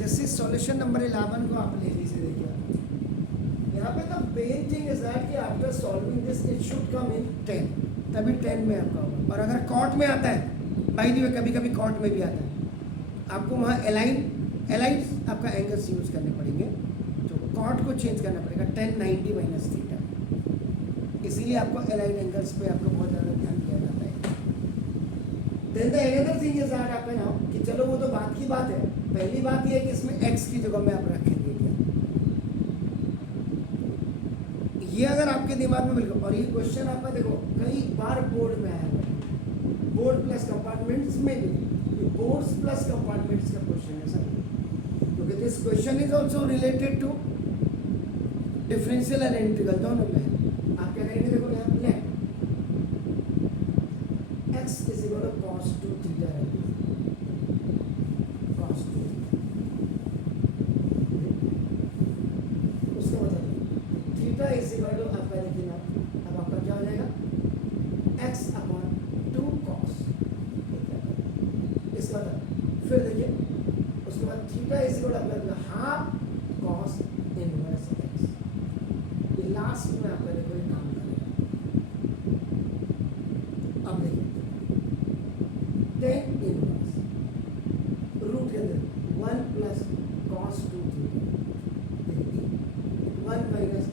जैसे solution number 11 को आप ले लीजिए, देखिए यहाँ पे the main thing is that कि after solving this it should come in 10, तभी 10 में आपका होगा। और अगर कॉट में आता है, बाय द वे कभी कभी कॉट में भी आता है, आपको वहाँ एलाइन आपका एंगल्स यूज करने पड़ेंगे, तो कॉट को चेंज करना पड़ेगा 10 90 माइनस थीटा, इसीलिए आपको एलाइन एंगल्स पे आपको बहुत ज़्यादा ध्यान दिया जाता है। Then the another thing is that आपका नाउ कि चलो वो तो बात की बात है, पहली बात ये है कि इसमें x की जगह में आप रखेंगे क्या, ये अगर आपके दिमाग में बिल्कुल। और ये क्वेश्चन आपका देखो कई बार बोर्ड में आया है, बोर्ड प्लस कंपार्टमेंट्स में भी, बोर्ड्स प्लस कंपार्टमेंट्स का क्वेश्चन है सर, क्योंकि this question is also related to differential and integral दोनों में है। आप क्या करेंगे, देखो यहाँ let x is equal to cos 2 theta है, cos 2, उसका मतलब थीटा इज इक्वल टू आपका देखिए ना, अब आपका क्या हो जाएगा x अपॉन 2 cos, इसका मतलब फिर देखिए उसके बाद theta is equal to half cos inverse x, ये लास्ट में आपका देखो ये काम करेगा। अब देखिए 10 इनवर्स रूट के अंदर 1 plus cos 2 theta, 1 minus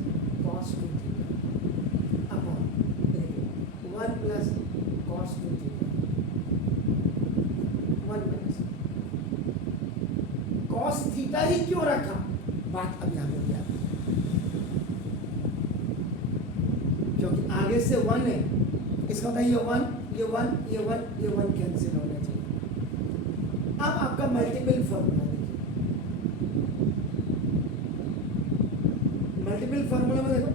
cos 2 theta upon 1 plus cos 2 theta, 1 minus cos theta ही क्यों रखा, बात अब यहाँ पे क्या है, क्योंकि आगे से 1 है, इसका मतलब ये 1 ये 1 ये 1 ये 1 कैंसिल होना चाहिए। अब आपका मल्टीपल फॉर्मूला देखिए, मल्टीपल फॉर्मूला में देखो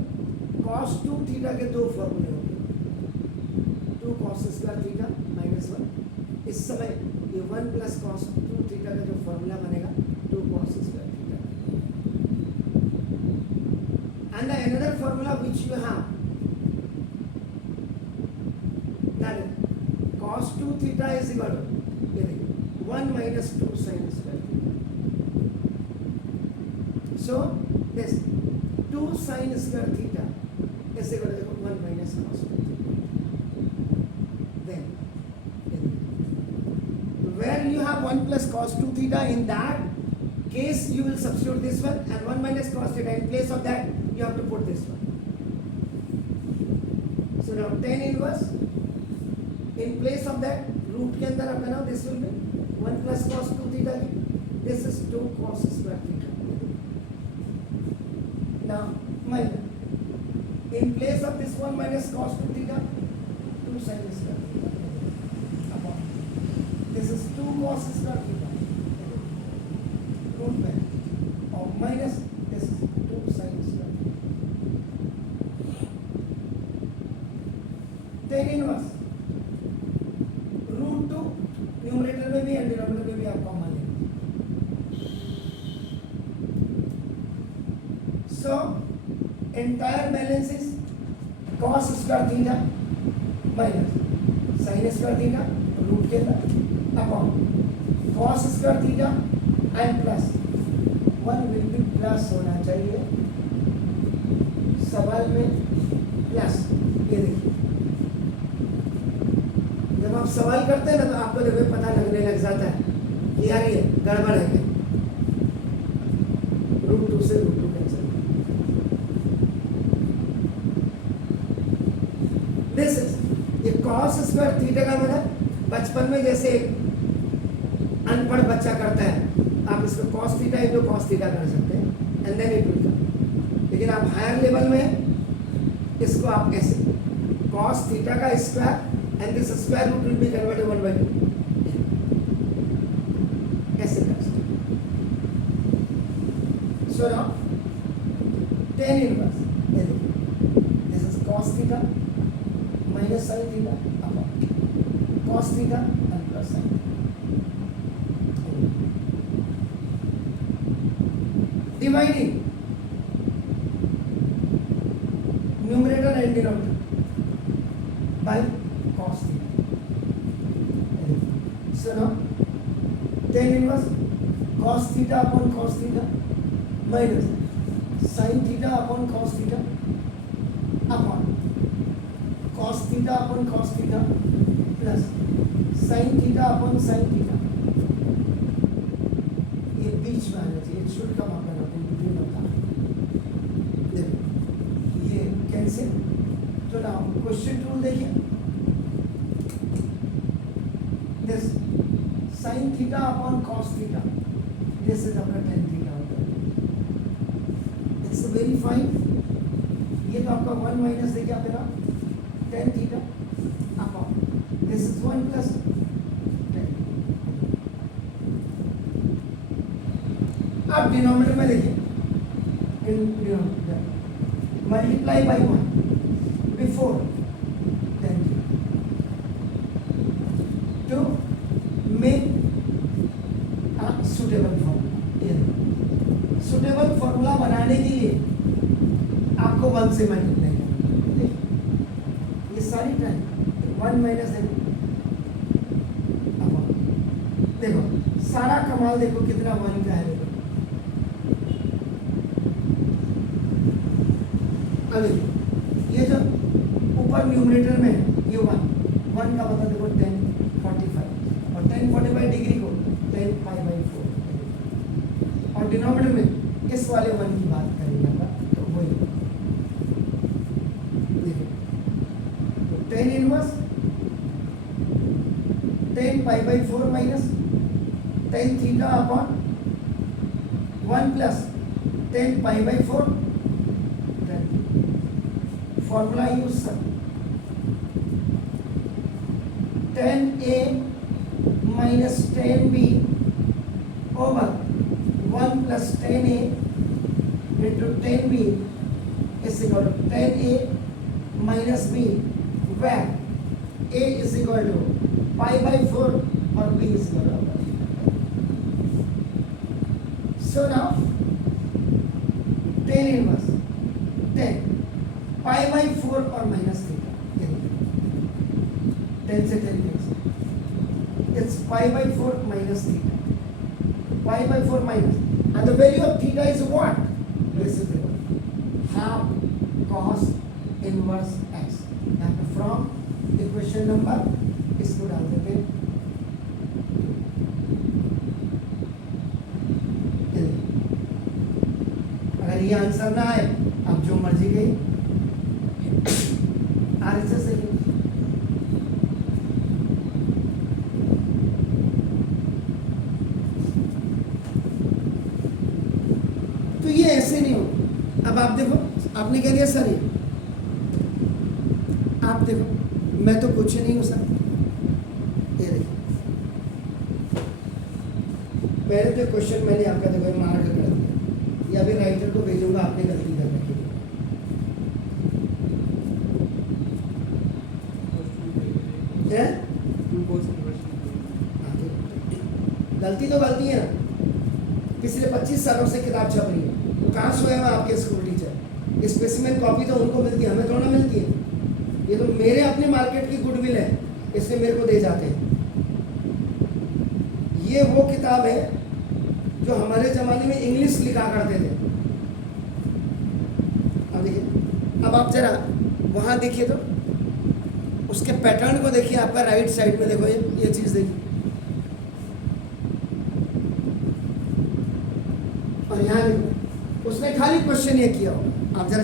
cos 2 थीटा के दो फॉर्मूले होंगे, 2 cos स्क्वायर थीटा माइनस 1, इस समय ये 1 प्लस cos 2 थीटा का जो फॉर्मूला बनेगा 2 cos square theta, and the another formula which you have that cos 2 theta is equal to 1 minus 2 sin square theta. So this 2 sin square theta is equal to 1 minus cos 2 theta. Then where you have 1 plus cos 2 theta, in that case you will substitute this one, and 1 minus cos theta, in place of that you have to put this one. So now 10 inverse, in place of that root के अंदर आपका now this will be 1 plus cos 2 theta, this is 2 cos square theta. Now minus in place of this 1 minus cos 2 theta 2 sin square theta upon this is 2 cos square theta root में और minus this is 2 sin square theta, then inverse numerator में भी and denominator में भी आप common लेंगे। So entire balance is cos square theta minus sin square theta root के अंदर upon cos square theta and plus 1 will be plus होना चाहिए, सवाल में प्लस, ये देखिए जब आप सवाल करते हैं ना तो आपको देखो पता लगने लग जाता है कि यार ये गड़बड़ है क्या, रूट 2 से रूट 2 कैंसिल, दिस इज ये cos स्क्वायर थीटा का मतलब बचपन में जैसे अनपढ़ बच्चा करता है, आप इसको cos theta into cos theta कर सकते हैं and then it will come, लेकिन आप हायर लेवल में इसको आप ऐसे cos थीटा का square and this square root will be converted 1 by 2, ऐसे कर सकते। So now 10 inverse, this is cos theta minus sin theta upon cos theta and plus sin theta, dividing numerator and denominator by cos theta. So now 10 inverse cos theta upon cos theta minus sin theta upon cos theta upon cos theta upon cos theta plus sin theta upon sin theta. ये बीच में आना चाहिए, it should come up and up in between of that. देखो ये cancel. तो now question tool देखिए, this sin theta upon cos theta, this is आपका tan theta होता है. It's very fine. ये तो आपका 1 माइनस देखिए आप ना tan theta upon this is 1 plus tan. अब डिनोमिनेटर में देखिए, in denominator multiply by 1 before tan theta to make a suitable formula. Suitable formula बनाने के लिए आपको 1 से मल्टीप्लाई करना है. ये सारी टाइम 1 माइनस देखो सारा कमाल देखो कितना 1 का है. देखो अब ये जो ऊपर न्यूमरेटर में ये 1 का मतलब देखो tan 45 और tan 45 डिग्री को tan पाई बाई 4 और डिनोमिनेटर में इस वाले 1 की बात करेंगे अपन. तो वही देखो tan inverse tan pi by 4 minus tan theta upon 1 plus tan pi by 4 formula use कर tan A minus tan B over 1 plus tan A into tan B is equal to tan A minus B, where A is equal to pi by 4 or B is equal to. So now tan inverse tan pi by 4 or minus theta. Tan से tan cancel. It's pi by 4 minus theta. Pi by 4 minus. And the value of theta is what? This is half cos inverse x. And from equation number इसको डाल देते हैं. अगर ये answer ना आए अब जो मर्जी गई RHS से तो ये ऐसे नहीं हो. अब आप देखो आपने कह दिया सर ये आप देखो मैं तो कुछ नहीं हूं सर. ये देखो पहले तो क्वेश्चन मैंने आपका देखो मार्क कर दिया या अभी राइटर को भेजूंगा आपने गलती कर रखी है. गलती तो गलती है. पिछले 25 सालों से किताब छप रही है. कहाँ सोया हुआ आपके स्कूल टीचर? स्पेसिमेन कॉपी तो उनको मिलती है, हमें थोड़ा मिलती है. ये तो मेरे अपने मार्केट की गुडविल है, इसलिए मेरे को दे जाते हैं. ये वो किताब है जो हमारे ज़माने में इंग्लिश लिखा करते थे. अब देखिए, अब आप जरा वहाँ देखिए तो उसके पैटर्न को देखिए. आपका राइट साइड में देखो ये चीज़ देखिए और यहाँ देखो उसने खाली क्वेश्चन ये किया होगा. आप जरा